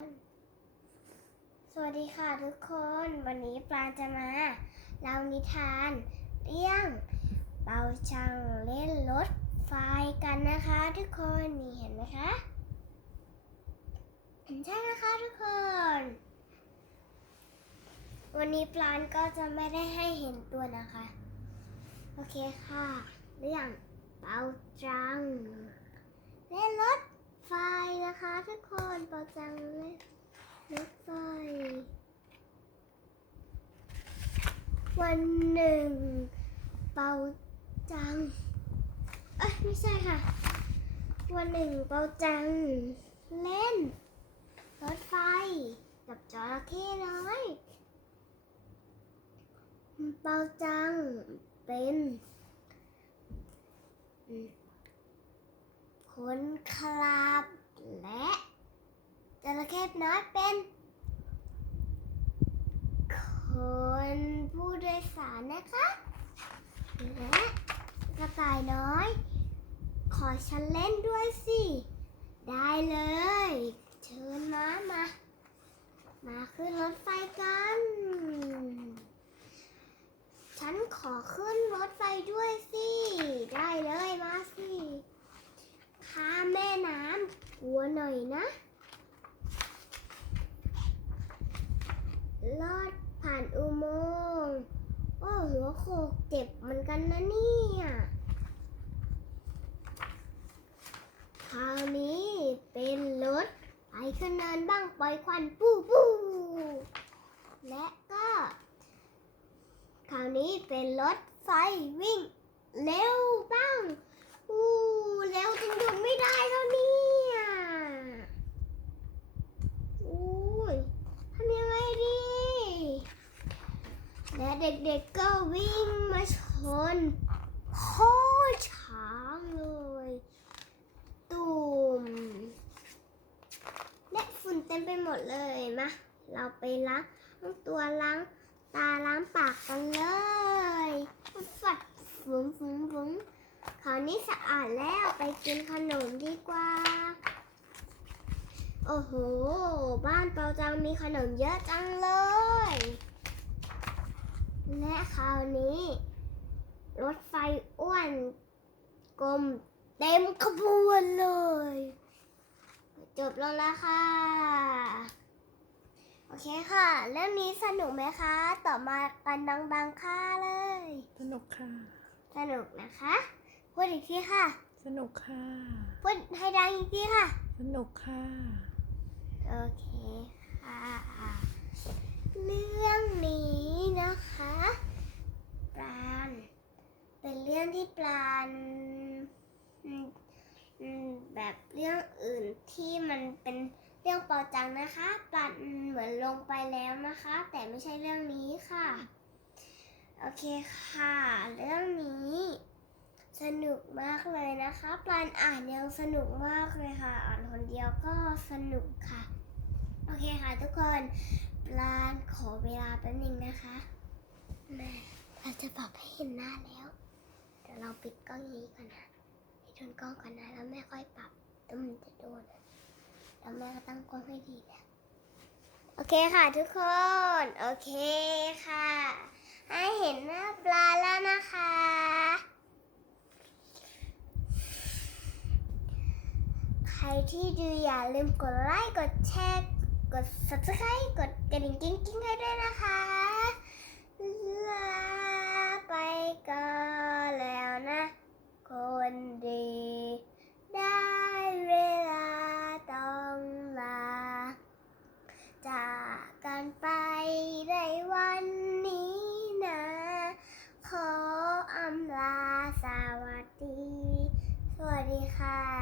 สวัสดีค่ะทุกคนวันนี้ปลาจะมาเล่านิทานเรื่องเบาจังเล่นรถไฟกันนะคะ ทุกคนนี่เห็นไหมคะเห็นใช่นะคะทุกคน วันนี้ปลานก็จะไม่ได้ให้เห็นตัวนะคะ โอเคค่ะ เรื่องเบาจัง นะคะทุกคนเบาจังเล่นรถไฟวันหนึ่ง เปาจัง เอ้ยไม่ใช่ค่ะ วันหนึ่งเปาจัง เล่น รถไฟ กับจระเข้น้อย เปาจังเป็นอืมคนขับ และจระเข้น้อยเป็น คนผู้โดยสารนะคะ และกระต่ายน้อย ขอฉันเล่นด้วยสิ ได้เลย เชิญมามา มาขึ้นรถไฟกัน ฉันขอขึ้นรถไฟด้วยสิ ได้เลยมาสิข้ามแม่น้ำกลัวหน่อยนะ ลอดผ่านอุโมงค์โอ้ หัวโขกเจ็บเหมือนกันนะเนี่ยคราวนี้เป็นรถไปขึ้นเนินบ้างปล่อยควันปู้ปู้และก็ คราวนี้เป็นรถไฟวิ่งเร็วบ้างอู้เร็วจนหยุดไม่ได้แล้วเนี่ยอุ้ย ทำยังไงดี และเด็กๆก็วิ่งมาชนโคตรช้างเลย ตุ่มและฝุ่นเต็มไปหมดเลยมาเราไปล้างตัวล้างตาล้างปากกันเลยฝัดฟุ้งฟุ้งฟุ้งคราวนี้สะอาดแล้วไปกินขนมดีกว่า โอ้โห บ้านเปาจังมีขนมเยอะจังเลย และคราวนี้ รถไฟอ้วนกลมเต็มขบวนเลย จบแล้วละค่ะ โอเคค่ะ เรื่องนี้สนุกไหมคะ ต่อมากันดังๆค่ะเลย สนุกค่ะ สนุกนะคะ พูดอีกทีค่ะ สนุกค่ะ พูดให้ดังอีกทีค่ะ สนุกค่ะ โอเคค่ะ เรื่องนี้นะคะปลานเป็นเรื่องที่ปลานอืมอืมแบบเรื่องอื่นที่มันเป็นเรื่องเปาจังนะคะปลานเหมือนลงไปแล้วนะคะ แต่ไม่ใช่เรื่องนี้ค่ะ โอเคค่ะ เรื่องนี้สนุกมากเลยนะคะปลานอ่านยังสนุกมากเลยค่ะ อ่านคนเดียวก็สนุกค่ะ โอเคค่ะทุกคน ปลานขอเวลาแป๊บนึงนะคะแม่เราจะปรับให้เห็นหน้าแล้วเดี๋ยวเราปิดกล้องนี้ก่อนนะให้โดนกล้องก่อนนะแล้วแม่ค่อยปรับแล้วมันจะโดนะแล้วแม่ก็ตั้งกล้องให้ดีนะโอเคค่ะทุกคน โอเคค่ะ ให้เห็นหน้าปลาแล้วนะคะใครที่ดูอย่าลืมกดไลค์ กดแชร์ กด subscribe กดกระดิ่งกิ้งกิ้งให้ด้วยนะคะลาไปก่อนแล้วนะ คนดี ได้เวลาต้องลา จากกันไปในวันนี้นะ ขออำลาสวัสดี สวัสดีค่ะ